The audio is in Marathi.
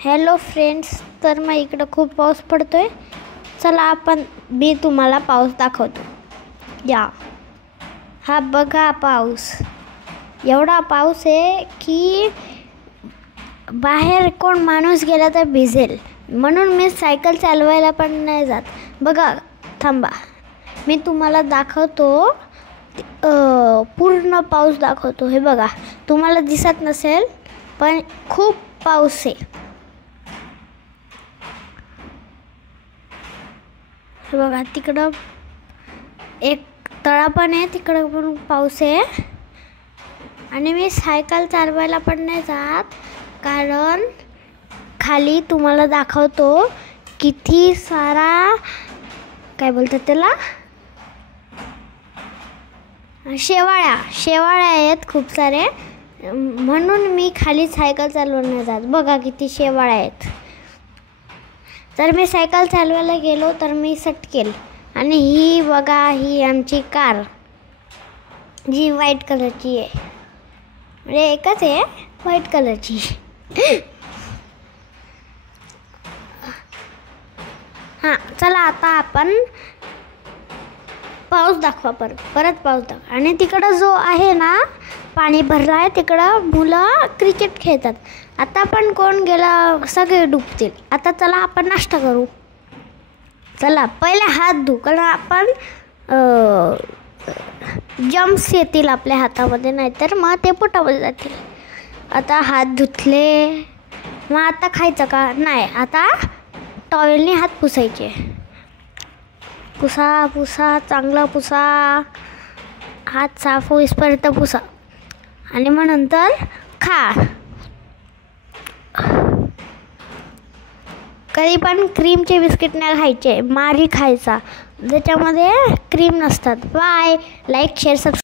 हॅलो फ्रेंड्स, तर मग इकडं खूप पाऊस पडतोय. चला मी तुम्हाला पाऊस दाखवतो. या हा बघा पाऊस. एवढा पाऊस आहे की बाहेर कोण माणूस गेला तर भिजेल, म्हणून मी सायकल चालवायला पण नाही जात. बघा, थांबा, मी तुम्हाला दाखवतो. पूर्ण पाऊस दाखवतो. हे बघा, तुम्हाला दिसत नसेल पण खूप पाऊस आहे. हे बघा, तिकडं एक तळा पण आहे, तिकडं पण पाऊस आहे. आणि मी सायकल चालवायला पण नाही जात, कारण खाली तुम्हाला दाखवतो किती सारा काय बोलतात त्याला, शेवाळ्या आहेत खूप सारे, म्हणून मी खाली सायकल चालवायला नाही जात. बघा किती शेवाळ्या आहेत. जर मी सायकल चालवायला गेलो तर मी सटकेल. आणि ही बघा, ही आमची कार जी व्हाईट कलरची आहे, म्हणजे एकच आहे व्हाईट कलरची. हां, चला आता आपण पाऊस दाखवा, परत पाऊस दाखवा. आणि तिकडं जो आहे ना, पाणी भरलं आहे, तिकडं मुलं क्रिकेट खेळतात. आता पण कोण गेला, सगळे डुबतील. आता चला आपण नाश्ता करू. चला पहिले हात धुऊ, कारण आपण जम्स येतील आपल्या हातामध्ये, नाहीतर मग ते पोटामध्ये जातील. आता हात धुतले, मग आता खायचं का नाही, आता टॉवेलने हात पुसायचे. पुसा चांगला पुसा, हात साफ होईपर्यंत पुसा, आणि मग नंतर खा. कधी पण क्रीमचे बिस्किट नाही खायचे, मारी खायचा, ज्याच्यामध्ये क्रीम नसतात. बाय. Like, share, subscribe.